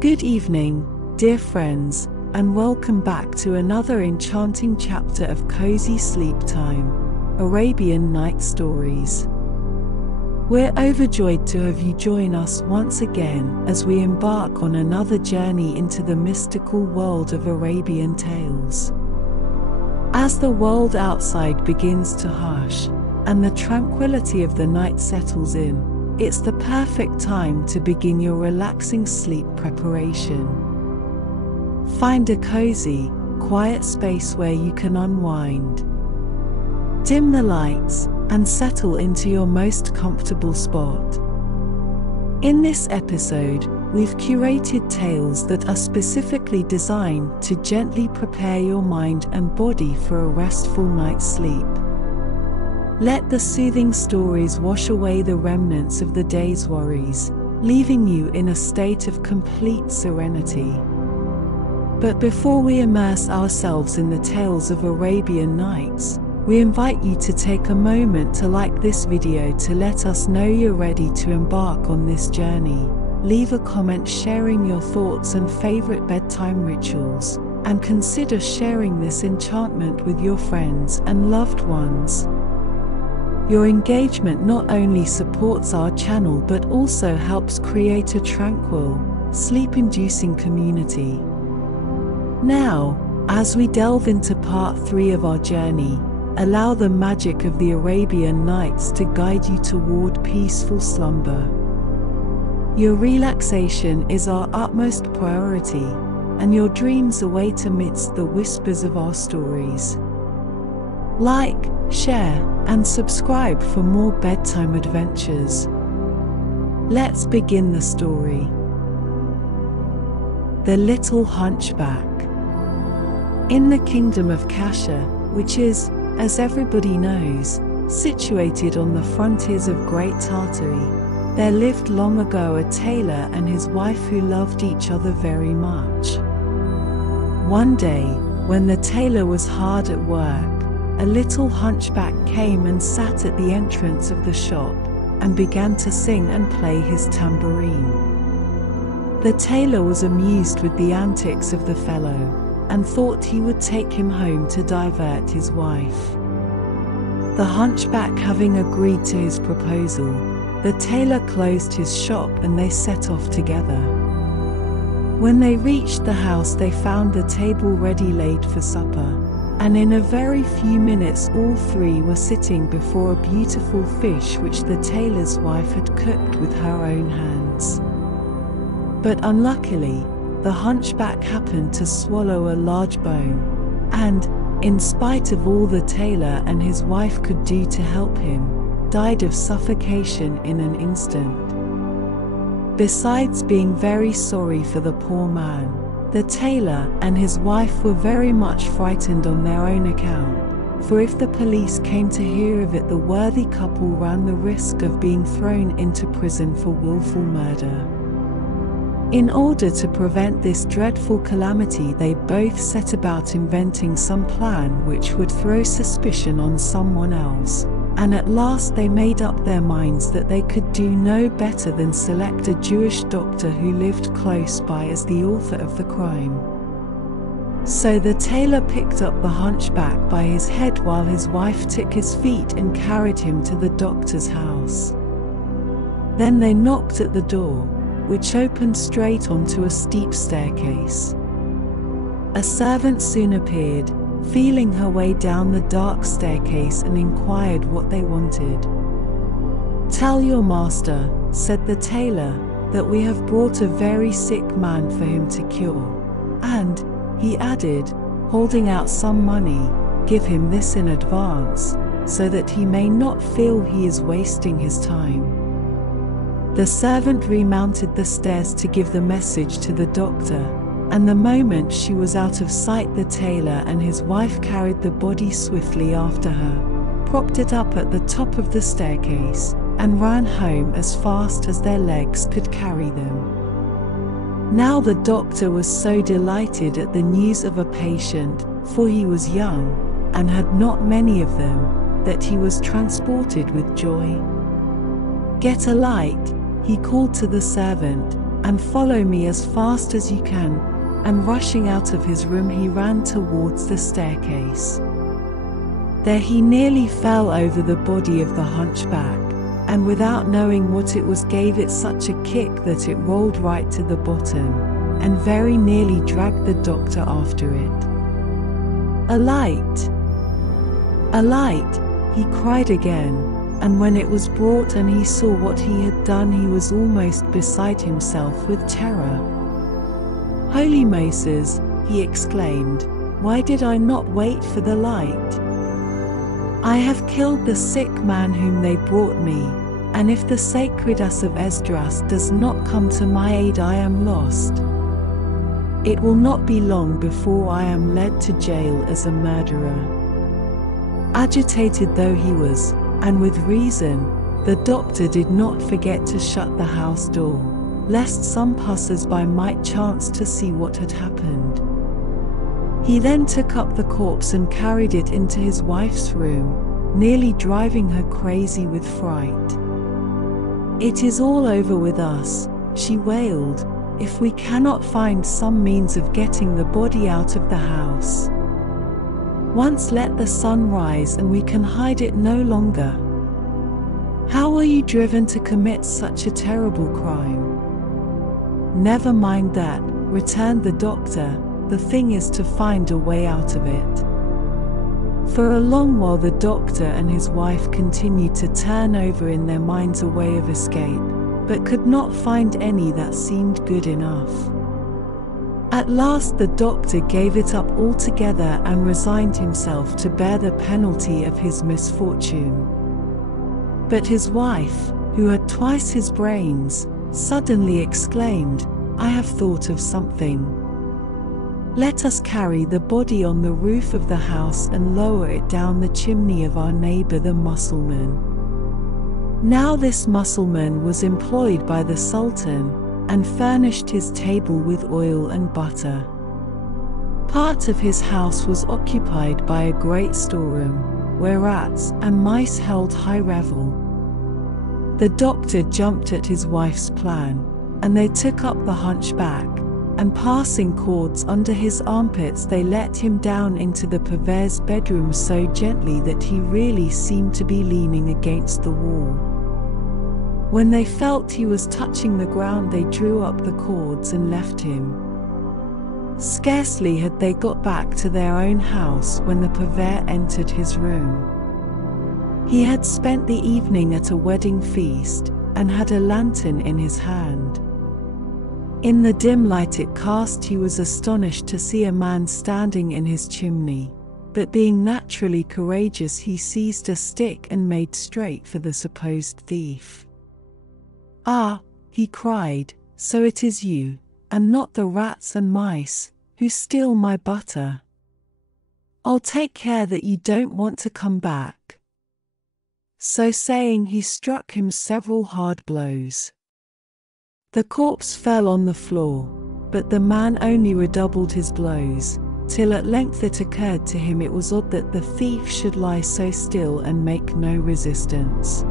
Good evening, dear friends, and welcome back to another enchanting chapter of Cozy Sleep Time, Arabian Night Stories. We're overjoyed to have you join us once again as we embark on another journey into the mystical world of Arabian tales. As the world outside begins to hush, and the tranquility of the night settles in, it's the perfect time to begin your relaxing sleep preparation. Find a cozy, quiet space where you can unwind. Dim the lights and settle into your most comfortable spot. In this episode, we've curated tales that are specifically designed to gently prepare your mind and body for a restful night's sleep. Let the soothing stories wash away the remnants of the day's worries, leaving you in a state of complete serenity. But before we immerse ourselves in the tales of Arabian Nights, we invite you to take a moment to like this video to let us know you're ready to embark on this journey. Leave a comment sharing your thoughts and favorite bedtime rituals, and consider sharing this enchantment with your friends and loved ones. Your engagement not only supports our channel but also helps create a tranquil, sleep-inducing community. Now, as we delve into part 3 of our journey, allow the magic of the Arabian Nights to guide you toward peaceful slumber. Your relaxation is our utmost priority, and your dreams await amidst the whispers of our stories. Like, share, and subscribe for more bedtime adventures. Let's begin the story. The Little Hunchback. In the kingdom of Kasha, which is, as everybody knows, situated on the frontiers of Great Tartary, there lived long ago a tailor and his wife who loved each other very much. One day, when the tailor was hard at work, a little hunchback came and sat at the entrance of the shop, and began to sing and play his tambourine. The tailor was amused with the antics of the fellow, and thought he would take him home to divert his wife. The hunchback having agreed to his proposal, the tailor closed his shop and they set off together. When they reached the house, they found the table ready laid for supper, and in a very few minutes all three were sitting before a beautiful fish which the tailor's wife had cooked with her own hands. But unluckily, the hunchback happened to swallow a large bone, and, in spite of all the tailor and his wife could do to help him, died of suffocation in an instant. Besides being very sorry for the poor man, the tailor and his wife were very much frightened on their own account, for if the police came to hear of it, the worthy couple ran the risk of being thrown into prison for willful murder. In order to prevent this dreadful calamity, they both set about inventing some plan which would throw suspicion on someone else, and at last they made up their minds that they could do no better than select a Jewish doctor who lived close by as the author of the crime. So the tailor picked up the hunchback by his head while his wife took his feet and carried him to the doctor's house. Then they knocked at the door, which opened straight onto a steep staircase. A servant soon appeared, feeling her way down the dark staircase, and inquired what they wanted. "Tell your master," said the tailor, "that we have brought a very sick man for him to cure. And," he added, holding out some money, "give him this in advance, so that he may not feel he is wasting his time." The servant remounted the stairs to give the message to the doctor, and the moment she was out of sight, the tailor and his wife carried the body swiftly after her, propped it up at the top of the staircase, and ran home as fast as their legs could carry them. Now the doctor was so delighted at the news of a patient, for he was young, and had not many of them, that he was transported with joy. "Get a light," he called to the servant, and follow me as fast as you can." And rushing out of his room, he ran towards the staircase. There he nearly fell over the body of the hunchback, and without knowing what it was, gave it such a kick that it rolled right to the bottom, and very nearly dragged the doctor after it. "A light! A light!" he cried again, and when it was brought and he saw what he had done, he was almost beside himself with terror. "Holy Moses!" he exclaimed, "why did I not wait for the light? I have killed the sick man whom they brought me, and if the sacred ass of Esdras does not come to my aid, I am lost. It will not be long before I am led to jail as a murderer." Agitated though he was, and with reason, the doctor did not forget to shut the house door, lest some passers-by might chance to see what had happened. He then took up the corpse and carried it into his wife's room, nearly driving her crazy with fright. "It is all over with us," she wailed, "if we cannot find some means of getting the body out of the house. Once let the sun rise and we can hide it no longer." "How were you driven to commit such a terrible crime?" "Never mind that," returned the doctor. "The thing is to find a way out of it." For a long while the doctor and his wife continued to turn over in their minds a way of escape, but could not find any that seemed good enough. At last the doctor gave it up altogether and resigned himself to bear the penalty of his misfortune. But his wife, who had twice his brains, suddenly exclaimed, "I have thought of something. Let us carry the body on the roof of the house and lower it down the chimney of our neighbor the Mussulman." Now this Mussulman was employed by the Sultan, and furnished his table with oil and butter. Part of his house was occupied by a great storeroom, where rats and mice held high revel. The doctor jumped at his wife's plan, and they took up the hunchback, and passing cords under his armpits they let him down into the perverse bedroom so gently that he really seemed to be leaning against the wall. When they felt he was touching the ground, they drew up the cords and left him. Scarcely had they got back to their own house when the pervert entered his room. He had spent the evening at a wedding feast, and had a lantern in his hand. In the dim light it cast, he was astonished to see a man standing in his chimney, but being naturally courageous, he seized a stick and made straight for the supposed thief. "Ah," he cried, "so it is you, and not the rats and mice, who steal my butter. I'll take care that you don't want to come back." So saying, he struck him several hard blows. The corpse fell on the floor, but the man only redoubled his blows, till at length it occurred to him it was odd that the thief should lie so still and make no resistance.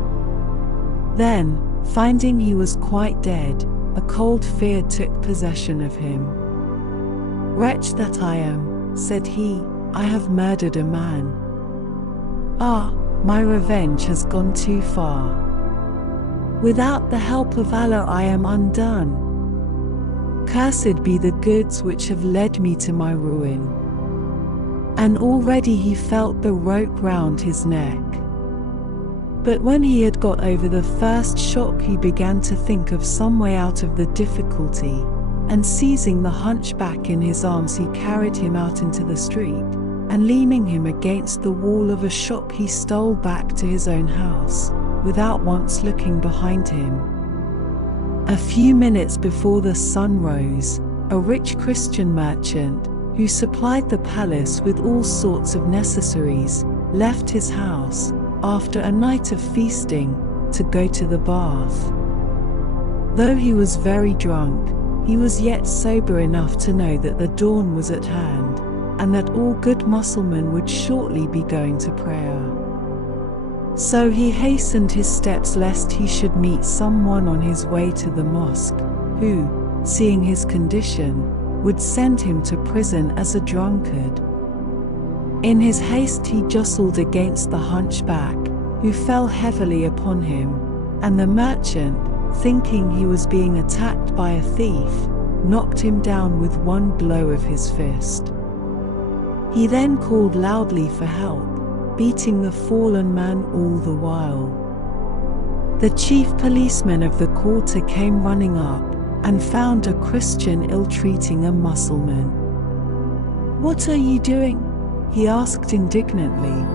Then, finding he was quite dead, a cold fear took possession of him. "Wretch that I am," said he, "I have murdered a man. Ah, my revenge has gone too far. Without the help of Allah I am undone. Cursed be the goods which have led me to my ruin." And already he felt the rope round his neck. But when he had got over the first shock, he began to think of some way out of the difficulty, and seizing the hunchback in his arms, he carried him out into the street, and leaning him against the wall of a shop, he stole back to his own house, without once looking behind him. A few minutes before the sun rose, a rich Christian merchant, who supplied the palace with all sorts of necessaries, left his house, after a night of feasting, to go to the bath. Though he was very drunk, he was yet sober enough to know that the dawn was at hand, and that all good Mussulmen would shortly be going to prayer. So he hastened his steps lest he should meet someone on his way to the mosque, who, seeing his condition, would send him to prison as a drunkard. In his haste he jostled against the hunchback, who fell heavily upon him, and the merchant, thinking he was being attacked by a thief, knocked him down with one blow of his fist. He then called loudly for help, beating the fallen man all the while. The chief policeman of the quarter came running up, and found a Christian ill-treating a Mussulman. "What are you doing?" he asked indignantly.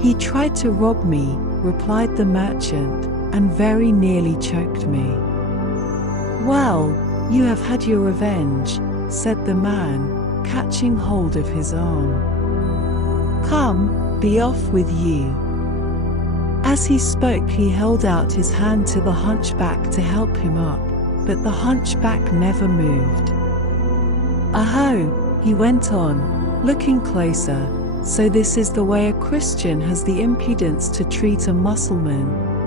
"He tried to rob me," replied the merchant, "and very nearly choked me." "Well, you have had your revenge," said the man, catching hold of his arm. "Come, be off with you." As he spoke, he held out his hand to the hunchback to help him up, but the hunchback never moved. "Aho," he went on, looking closer, "so this is the way a Christian has the impudence to treat a Mussulman,"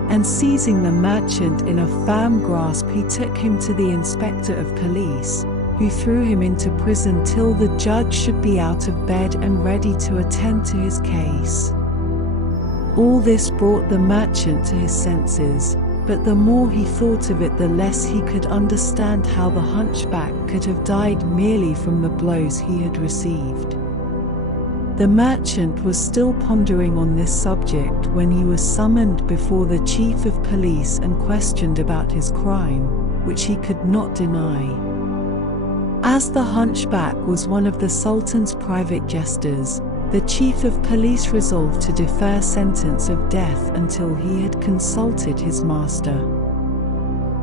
and seizing the merchant in a firm grasp, he took him to the inspector of police, who threw him into prison till the judge should be out of bed and ready to attend to his case. All this brought the merchant to his senses, but the more he thought of it, the less he could understand how the hunchback could have died merely from the blows he had received. The merchant was still pondering on this subject when he was summoned before the chief of police and questioned about his crime, which he could not deny. As the hunchback was one of the Sultan's private jesters, the chief of police resolved to defer sentence of death until he had consulted his master.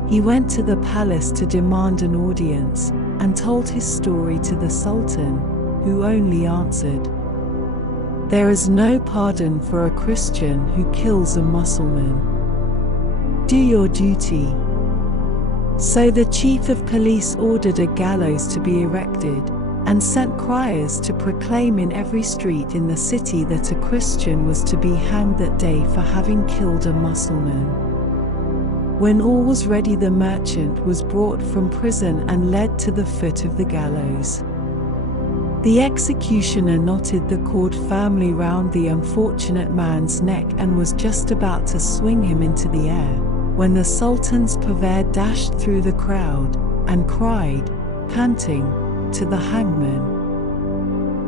He went to the palace to demand an audience, and told his story to the Sultan, who only answered, "There is no pardon for a Christian who kills a Mussulman. Do your duty." So the chief of police ordered a gallows to be erected, and sent criers to proclaim in every street in the city that a Christian was to be hanged that day for having killed a Mussulman. When all was ready, the merchant was brought from prison and led to the foot of the gallows. The executioner knotted the cord firmly round the unfortunate man's neck and was just about to swing him into the air, when the Sultan's purveyor dashed through the crowd, and cried, panting, to the hangman,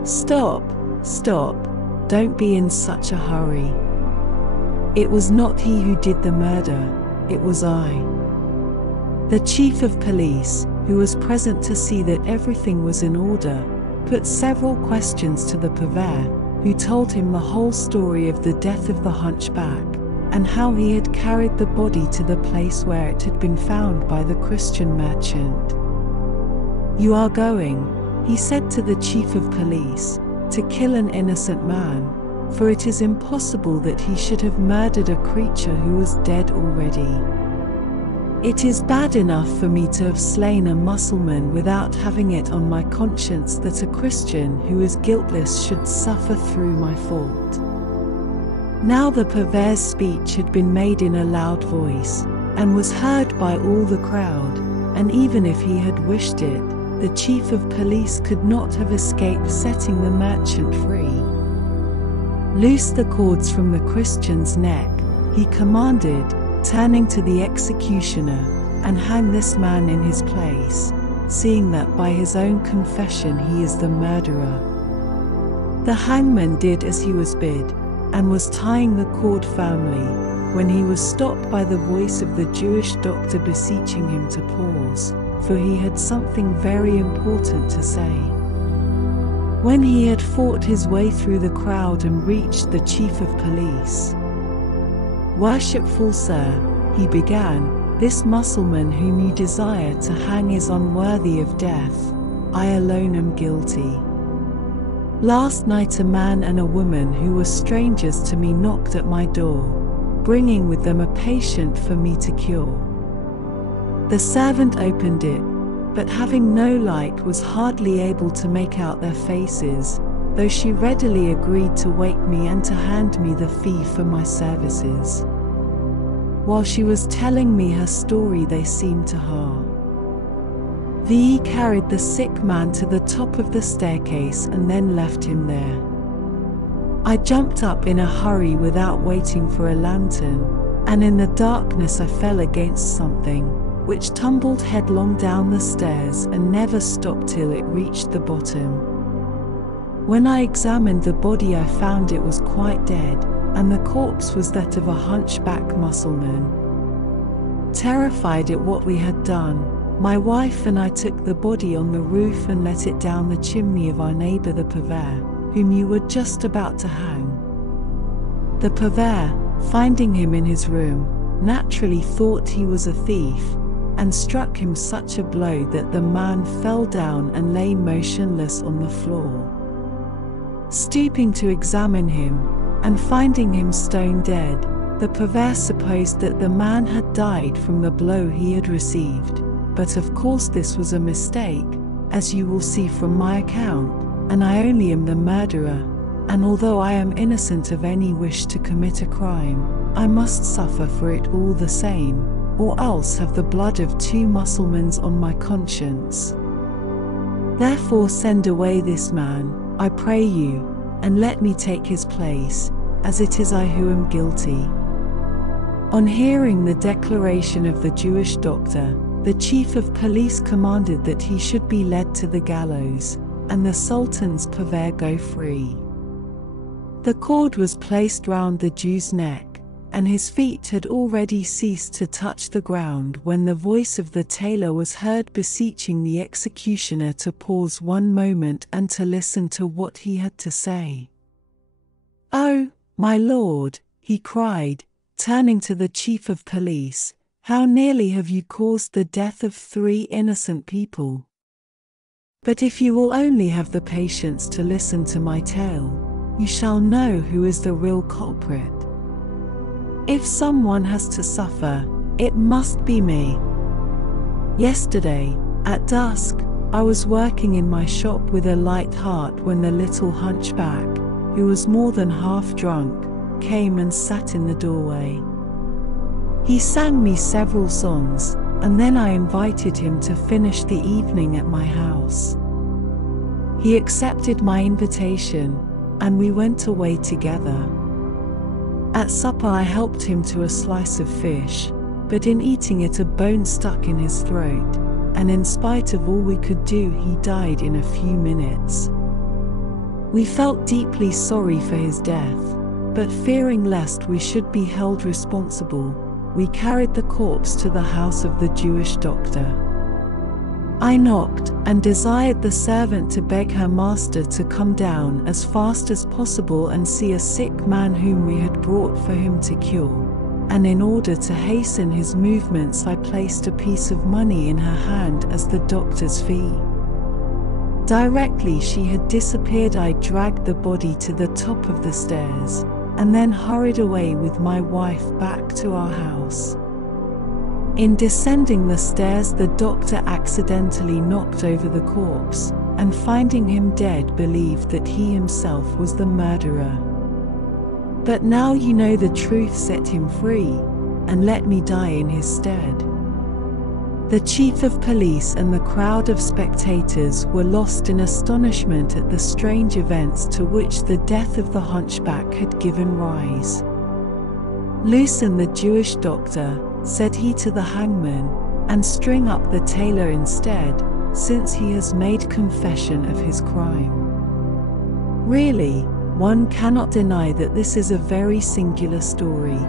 "Stop, stop, don't be in such a hurry. It was not he who did the murder, it was I." The chief of police, who was present to see that everything was in order, put several questions to the purveyor, who told him the whole story of the death of the hunchback, and how he had carried the body to the place where it had been found by the Christian merchant. "You are going," he said to the chief of police, "to kill an innocent man, for it is impossible that he should have murdered a creature who was dead already. It is bad enough for me to have slain a Mussulman without having it on my conscience that a Christian who is guiltless should suffer through my fault." Now the purveyor's speech had been made in a loud voice, and was heard by all the crowd, and even if he had wished it, the chief of police could not have escaped setting the merchant free. "Loose the cords from the Christian's neck," he commanded, turning to the executioner, "and hang this man in his place, seeing that by his own confession he is the murderer." The hangman did as he was bid, and was tying the cord firmly, when he was stopped by the voice of the Jewish doctor beseeching him to pause, for he had something very important to say. When he had fought his way through the crowd and reached the chief of police, "Worshipful sir," he began, "this Mussulman whom you desire to hang is unworthy of death. I alone am guilty. Last night a man and a woman who were strangers to me knocked at my door, bringing with them a patient for me to cure. The servant opened it, but having no light was hardly able to make out their faces, though she readily agreed to wake me and to hand me the fee for my services. While she was telling me her story, they seemed to her. He carried the sick man to the top of the staircase and then left him there. I jumped up in a hurry without waiting for a lantern, and in the darkness I fell against something, which tumbled headlong down the stairs and never stopped till it reached the bottom. When I examined the body, I found it was quite dead, and the corpse was that of a hunchback Mussulman. Terrified at what we had done, my wife and I took the body on the roof and let it down the chimney of our neighbor the purveyor, whom you were just about to hang. The purveyor, finding him in his room, naturally thought he was a thief, and struck him such a blow that the man fell down and lay motionless on the floor. Stooping to examine him, and finding him stone dead, the purveyor supposed that the man had died from the blow he had received, but of course this was a mistake, as you will see from my account, and I only am the murderer, and although I am innocent of any wish to commit a crime, I must suffer for it all the same, or else have the blood of 2 Mussulmans on my conscience. Therefore send away this man, I pray you, and let me take his place, as it is I who am guilty." On hearing the declaration of the Jewish doctor, the chief of police commanded that he should be led to the gallows, and the Sultan's purveyor go free. The cord was placed round the Jew's neck, and his feet had already ceased to touch the ground when the voice of the tailor was heard beseeching the executioner to pause one moment and to listen to what he had to say. "Oh, my lord," he cried, turning to the chief of police, "how nearly have you caused the death of 3 innocent people? But if you will only have the patience to listen to my tale, you shall know who is the real culprit. If someone has to suffer, it must be me. Yesterday, at dusk, I was working in my shop with a light heart when the little hunchback, who was more than half drunk, came and sat in the doorway. He sang me several songs, and then I invited him to finish the evening at my house. He accepted my invitation, and we went away together. At supper I helped him to a slice of fish, but in eating it a bone stuck in his throat, and in spite of all we could do he died in a few minutes. We felt deeply sorry for his death, but fearing lest we should be held responsible, we carried the corpse to the house of the Jewish doctor. I knocked, and desired the servant to beg her master to come down as fast as possible and see a sick man whom we had brought for him to cure, and in order to hasten his movements I placed a piece of money in her hand as the doctor's fee. Directly she had disappeared I dragged the body to the top of the stairs, and then hurried away with my wife back to our house. In descending the stairs the doctor accidentally knocked over the corpse, and finding him dead believed that he himself was the murderer. But now you know the truth, set him free, and let me die in his stead." The chief of police and the crowd of spectators were lost in astonishment at the strange events to which the death of the hunchback had given rise. "Loosen the Jewish doctor," said he to the hangman, "and string up the tailor instead, since he has made confession of his crime." Really, one cannot deny that this is a very singular story,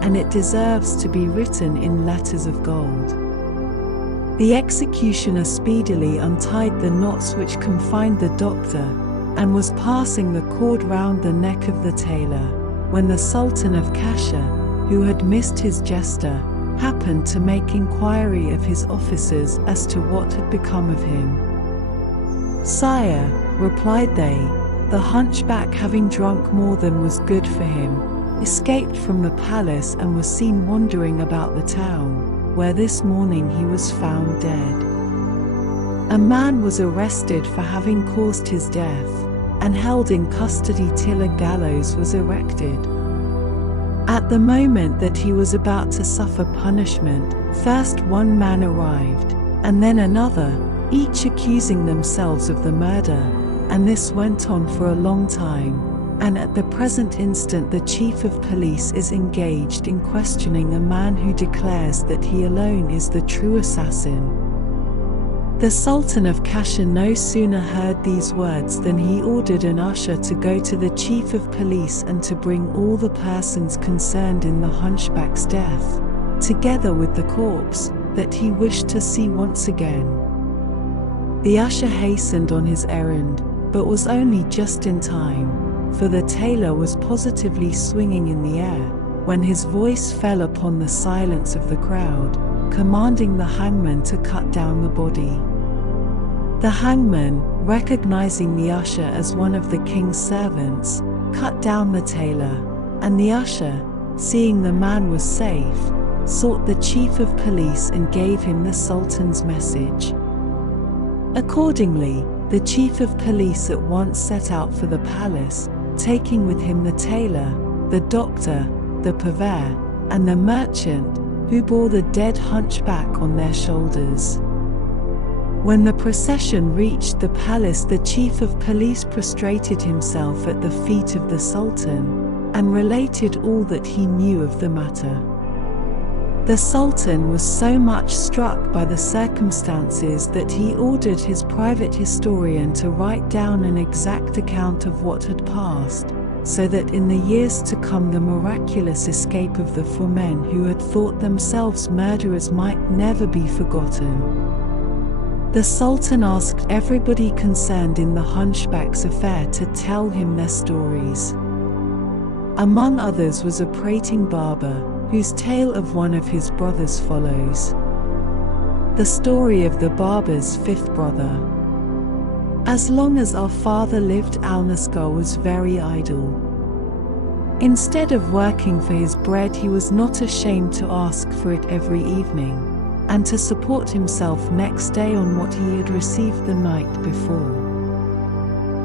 and it deserves to be written in letters of gold. The executioner speedily untied the knots which confined the doctor, and was passing the cord round the neck of the tailor, when the Sultan of Kasha, who had missed his jester, happened to make inquiry of his officers as to what had become of him. "Sire," replied they, "the hunchback, having drunk more than was good for him, escaped from the palace and was seen wandering about the town, where this morning he was found dead. A man was arrested for having caused his death, and held in custody till a gallows was erected. At the moment that he was about to suffer punishment, first one man arrived, and then another, each accusing themselves of the murder, and this went on for a long time, and at the present instant the chief of police is engaged in questioning a man who declares that he alone is the true assassin. The Sultan of Kasha no sooner heard these words than he ordered an usher to go to the chief of police and to bring all the persons concerned in the hunchback's death, together with the corpse, that he wished to see once again. The usher hastened on his errand, but was only just in time, for the tailor was positively swinging in the air, when his voice fell upon the silence of the crowd, commanding the hangman to cut down the body. The hangman, recognizing the usher as one of the king's servants, cut down the tailor, and the usher, seeing the man was safe, sought the chief of police and gave him the Sultan's message. Accordingly, the chief of police at once set out for the palace, taking with him the tailor, the doctor, the purveyor, and the merchant, who bore the dead hunchback on their shoulders. When the procession reached the palace, the chief of police prostrated himself at the feet of the Sultan, and related all that he knew of the matter. The Sultan was so much struck by the circumstances that he ordered his private historian to write down an exact account of what had passed, so that in the years to come the miraculous escape of the four men who had thought themselves murderers might never be forgotten. The Sultan asked everybody concerned in the hunchback's affair to tell him their stories. Among others was a prating barber, whose tale of one of his brothers follows. The story of the barber's fifth brother. As long as our father lived, Al-Naskar was very idle. Instead of working for his bread, he was not ashamed to ask for it every evening, and to support himself next day on what he had received the night before.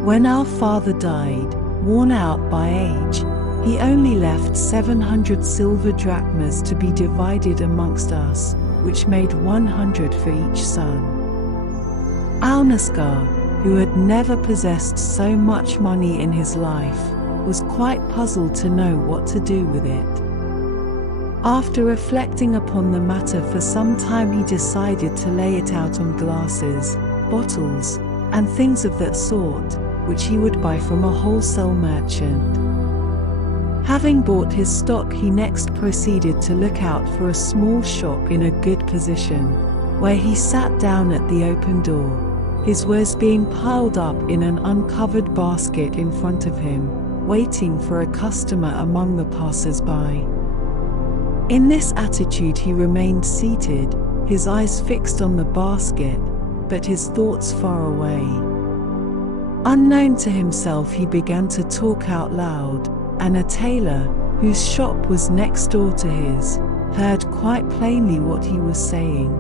When our father died, worn out by age, he only left 700 silver drachmas to be divided amongst us, which made 100 for each son. Al-Naskar, who had never possessed so much money in his life, was quite puzzled to know what to do with it. After reflecting upon the matter for some time, he decided to lay it out on glasses, bottles, and things of that sort, which he would buy from a wholesale merchant. Having bought his stock, he next proceeded to look out for a small shop in a good position, where he sat down at the open door, his wares being piled up in an uncovered basket in front of him, waiting for a customer among the passers-by. In this attitude he remained seated, his eyes fixed on the basket, but his thoughts far away. Unknown to himself, he began to talk out loud, and a tailor, whose shop was next door to his, heard quite plainly what he was saying.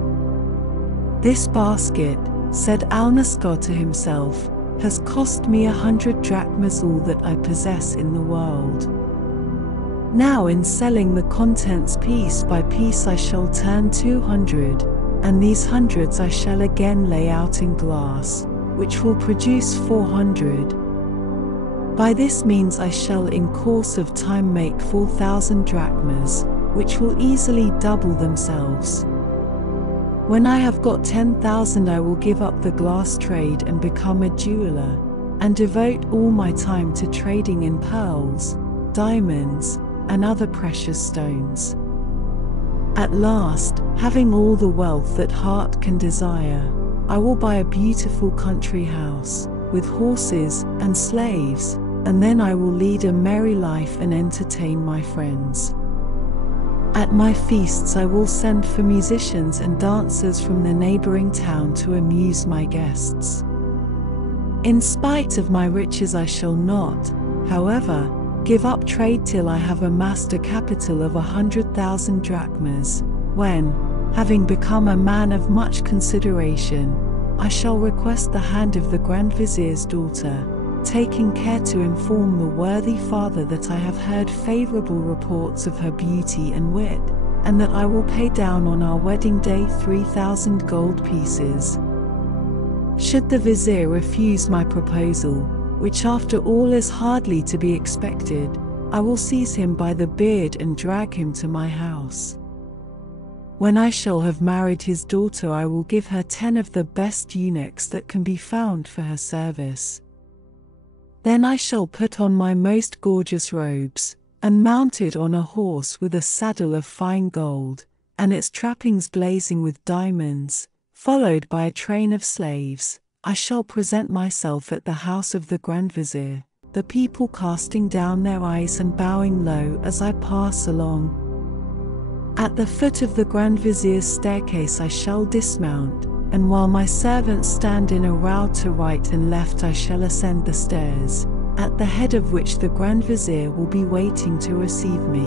"This basket," said Al-Naskar to himself, "has cost me 100 drachmas, all that I possess in the world. Now in selling the contents piece by piece I shall turn 200, and these hundreds I shall again lay out in glass, which will produce 400. By this means I shall in course of time make 4,000 drachmas, which will easily double themselves. When I have got 10,000 I will give up the glass trade and become a jeweler, and devote all my time to trading in pearls, diamonds, and other precious stones. At last, having all the wealth that heart can desire, I will buy a beautiful country house, with horses and slaves, and then I will lead a merry life and entertain my friends. At my feasts I will send for musicians and dancers from the neighboring town to amuse my guests. In spite of my riches I shall not, however, give up trade till I have amassed a capital of 100,000 drachmas, when, having become a man of much consideration, I shall request the hand of the Grand Vizier's daughter, taking care to inform the worthy father that I have heard favorable reports of her beauty and wit, and that I will pay down on our wedding day 3,000 gold pieces. Should the vizier refuse my proposal, which after all is hardly to be expected, I will seize him by the beard and drag him to my house. When I shall have married his daughter, I will give her 10 of the best eunuchs that can be found for her service. Then I shall put on my most gorgeous robes, and mounted on a horse with a saddle of fine gold, and its trappings blazing with diamonds, followed by a train of slaves, I shall present myself at the house of the Grand Vizier, the people casting down their eyes and bowing low as I pass along. At the foot of the Grand Vizier's staircase I shall dismount, and while my servants stand in a row to right and left I shall ascend the stairs, at the head of which the Grand Vizier will be waiting to receive me.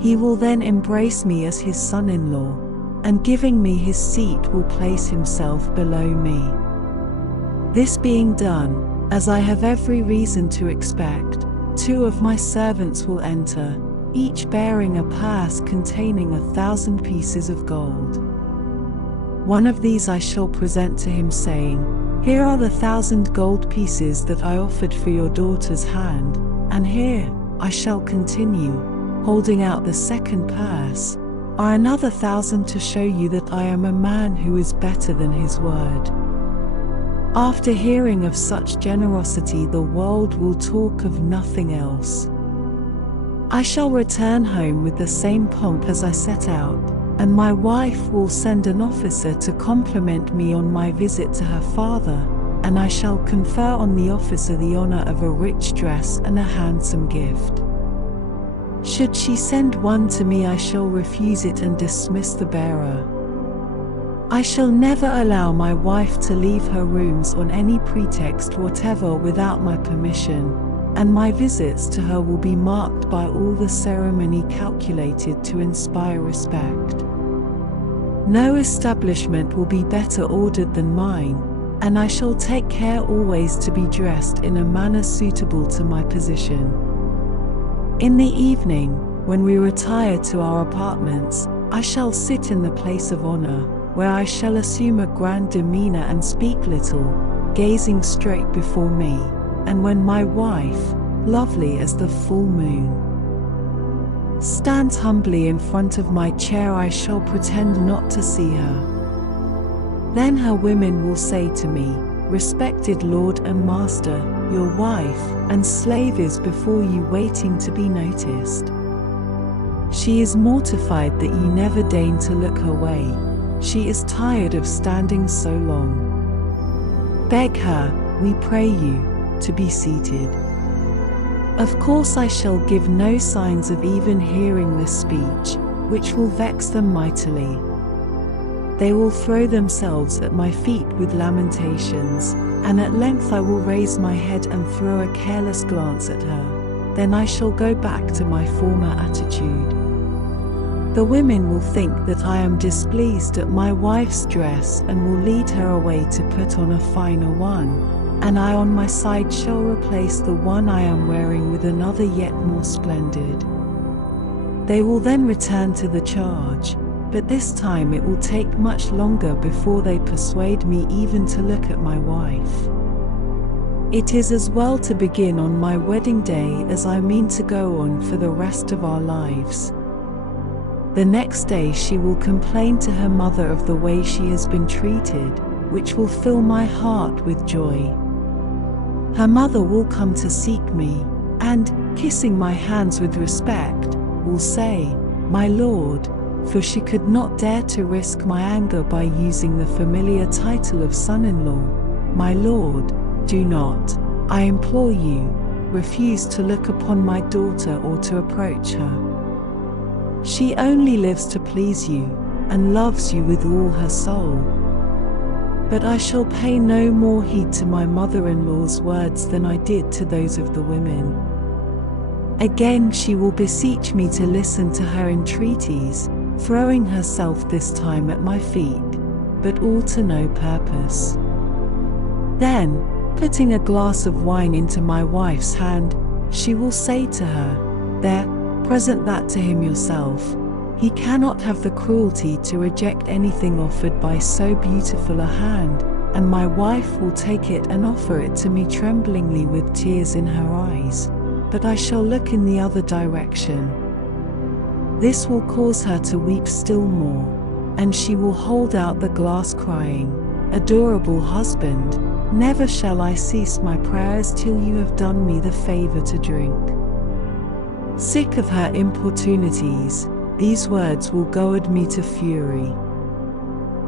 He will then embrace me as his son-in-law, and giving me his seat will place himself below me. This being done, as I have every reason to expect, 2 of my servants will enter, each bearing a purse containing 1,000 pieces of gold. One of these I shall present to him, saying, "Here are the 1,000 gold pieces that I offered for your daughter's hand, and here," I shall continue, holding out the second purse, "are another 1,000 to show you that I am a man who is better than his word." After hearing of such generosity, the world will talk of nothing else. I shall return home with the same pomp as I set out, and my wife will send an officer to compliment me on my visit to her father, and I shall confer on the officer the honor of a rich dress and a handsome gift. Should she send one to me, I shall refuse it and dismiss the bearer. I shall never allow my wife to leave her rooms on any pretext whatever without my permission, and my visits to her will be marked by all the ceremony calculated to inspire respect. No establishment will be better ordered than mine, and I shall take care always to be dressed in a manner suitable to my position. In the evening, when we retire to our apartments, I shall sit in the place of honor, where I shall assume a grand demeanor and speak little, gazing straight before me, and when my wife, lovely as the full moon, stands humbly in front of my chair, I shall pretend not to see her. Then her women will say to me, "Respected lord and master, your wife and slave is before you waiting to be noticed. She is mortified that you never deign to look her way. She is tired of standing so long. Beg her, we pray you, to be seated." Of course I shall give no signs of even hearing this speech, which will vex them mightily. They will throw themselves at my feet with lamentations, and at length I will raise my head and throw a careless glance at her. Then I shall go back to my former attitude. The women will think that I am displeased at my wife's dress and will lead her away to put on a finer one, and I on my side shall replace the one I am wearing with another yet more splendid. They will then return to the charge, but this time it will take much longer before they persuade me even to look at my wife. It is as well to begin on my wedding day as I mean to go on for the rest of our lives. The next day she will complain to her mother of the way she has been treated, which will fill my heart with joy. Her mother will come to seek me, and, kissing my hands with respect, will say, "My lord," for she could not dare to risk my anger by using the familiar title of son-in-law. "My lord, do not, I implore you, refuse to look upon my daughter or to approach her. She only lives to please you, and loves you with all her soul." But I shall pay no more heed to my mother-in-law's words than I did to those of the women. Again she will beseech me to listen to her entreaties, throwing herself this time at my feet, but all to no purpose. Then, putting a glass of wine into my wife's hand, she will say to her, "There, present that to him yourself. He cannot have the cruelty to reject anything offered by so beautiful a hand, and my wife will take it and offer it to me tremblingly with tears in her eyes, but I shall look in the other direction. This will cause her to weep still more, and she will hold out the glass crying, 'Adorable husband, never shall I cease my prayers till you have done me the favor to drink.' Sick of her importunities, these words will goad me to fury.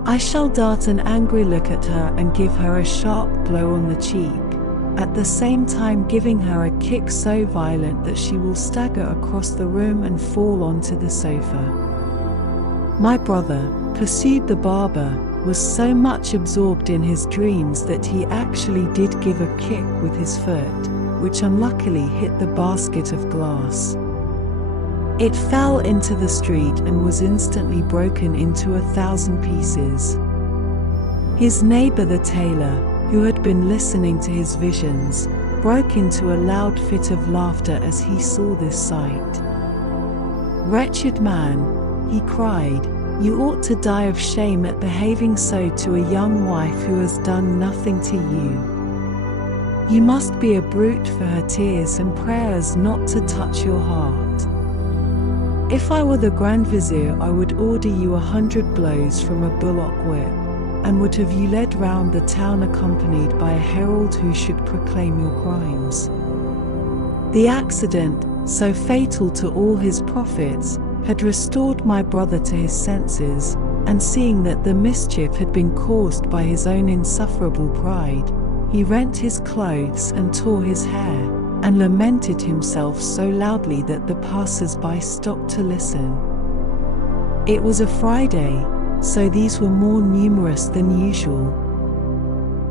I shall dart an angry look at her and give her a sharp blow on the cheek, at the same time giving her a kick so violent that she will stagger across the room and fall onto the sofa." My brother, pursued the barber, was so much absorbed in his dreams that he actually did give a kick with his foot, which unluckily hit the basket of glass. It fell into the street and was instantly broken into 1,000 pieces. His neighbor the tailor, who had been listening to his visions, broke into a loud fit of laughter as he saw this sight. "Wretched man," he cried, "you ought to die of shame at behaving so to a young wife who has done nothing to you. You must be a brute for her tears and prayers not to touch your heart. If I were the Grand Vizier, I would order you 100 blows from a bullock whip, and would have you led round the town accompanied by a herald who should proclaim your crimes." The accident, so fatal to all his profits, had restored my brother to his senses, and seeing that the mischief had been caused by his own insufferable pride, he rent his clothes and tore his hair, and lamented himself so loudly that the passers-by stopped to listen. It was a Friday, so these were more numerous than usual.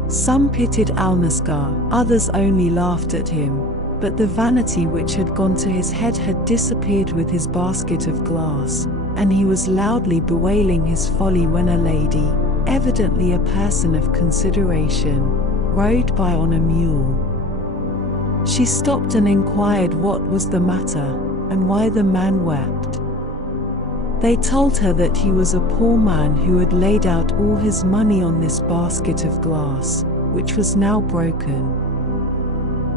Some pitied Alnaschar, others only laughed at him, but the vanity which had gone to his head had disappeared with his basket of glass, and he was loudly bewailing his folly when a lady, evidently a person of consideration, rode by on a mule. She stopped and inquired what was the matter, and why the man wept. They told her that he was a poor man who had laid out all his money on this basket of glass, which was now broken.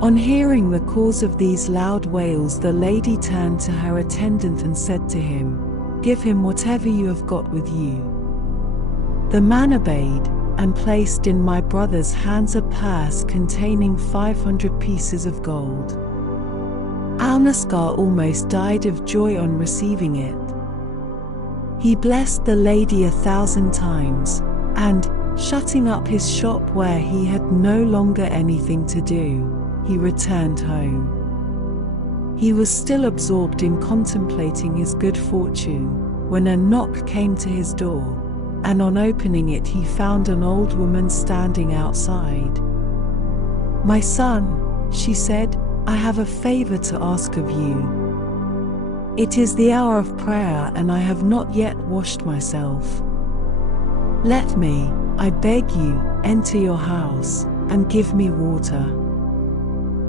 On hearing the cause of these loud wails, the lady turned to her attendant and said to him, "Give him whatever you have got with you." The man obeyed, and placed in my brother's hands a purse containing 500 pieces of gold. Alnaschar almost died of joy on receiving it. He blessed the lady 1,000 times, and, shutting up his shop where he had no longer anything to do, he returned home. He was still absorbed in contemplating his good fortune, when a knock came to his door, and on opening it he found an old woman standing outside. "My son," she said, "I have a favor to ask of you. It is the hour of prayer and I have not yet washed myself. Let me, I beg you, enter your house, and give me water."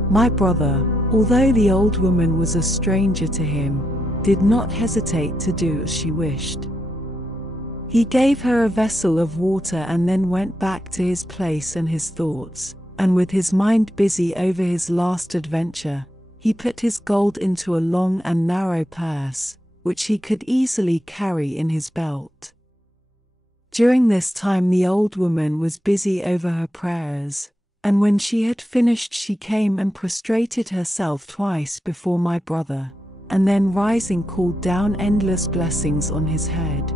My brother, although the old woman was a stranger to him, did not hesitate to do as she wished. He gave her a vessel of water and then went back to his place and his thoughts, and with his mind busy over his last adventure, he put his gold into a long and narrow purse, which he could easily carry in his belt. During this time the old woman was busy over her prayers, and when she had finished she came and prostrated herself twice before my brother, and then rising called down endless blessings on his head.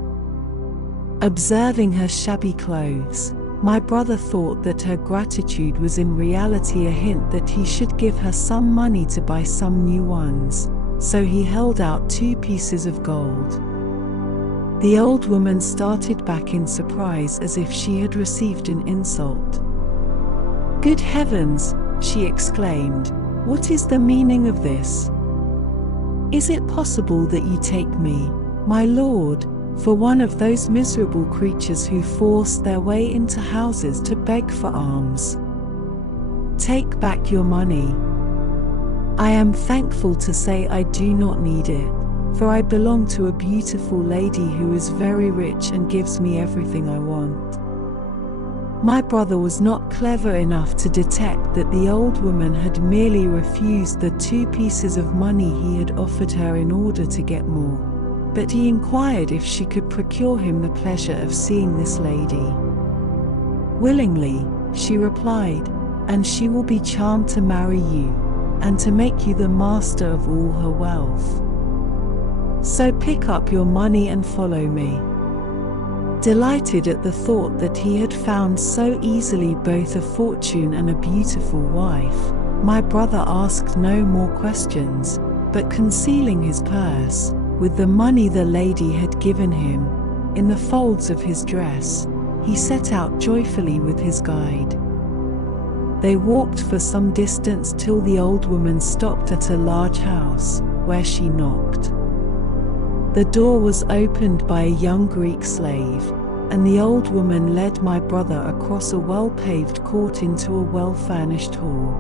Observing her shabby clothes, my brother thought that her gratitude was in reality a hint that he should give her some money to buy some new ones, so he held out 2 pieces of gold. The old woman started back in surprise as if she had received an insult. "Good heavens," she exclaimed, "what is the meaning of this? Is it possible that you take me, my lord, for one of those miserable creatures who force their way into houses to beg for alms? Take back your money. I am thankful to say I do not need it, for I belong to a beautiful lady who is very rich and gives me everything I want. My brother was not clever enough to detect that the old woman had merely refused the 2 pieces of money he had offered her in order to get more. But he inquired if she could procure him the pleasure of seeing this lady. "Willingly," she replied, "and she will be charmed to marry you, and to make you the master of all her wealth. So pick up your money and follow me." Delighted at the thought that he had found so easily both a fortune and a beautiful wife, my brother asked no more questions, but concealing his purse, with the money the lady had given him, in the folds of his dress, he set out joyfully with his guide. They walked for some distance till the old woman stopped at a large house, where she knocked. The door was opened by a young Greek slave, and the old woman led my brother across a well-paved court into a well-furnished hall.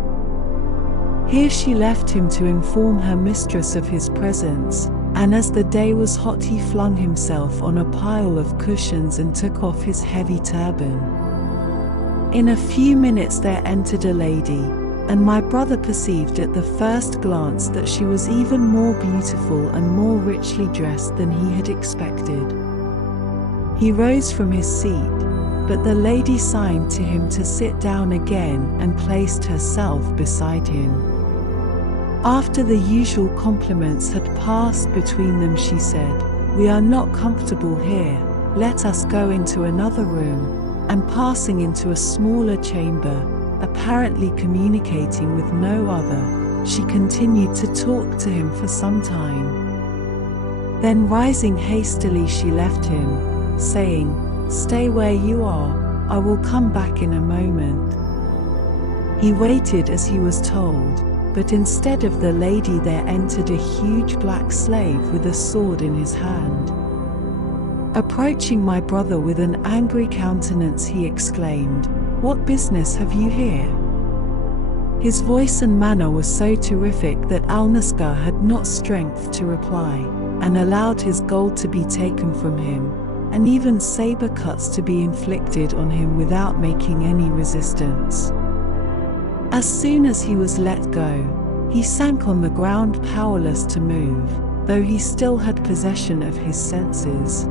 Here she left him to inform her mistress of his presence, and as the day was hot he flung himself on a pile of cushions and took off his heavy turban. In a few minutes there entered a lady, and my brother perceived at the first glance that she was even more beautiful and more richly dressed than he had expected. He rose from his seat, but the lady signed to him to sit down again and placed herself beside him. After the usual compliments had passed between them, she said, "We are not comfortable here, let us go into another room," and passing into a smaller chamber, apparently communicating with no other, she continued to talk to him for some time. Then rising hastily she left him, saying, "Stay where you are, I will come back in a moment." He waited as he was told, but instead of the lady there entered a huge black slave with a sword in his hand. Approaching my brother with an angry countenance, he exclaimed, "What business have you here?" His voice and manner were so terrific that Al-Naskar had not strength to reply, and allowed his gold to be taken from him, and even saber cuts to be inflicted on him without making any resistance. As soon as he was let go, he sank on the ground powerless to move, though he still had possession of his senses.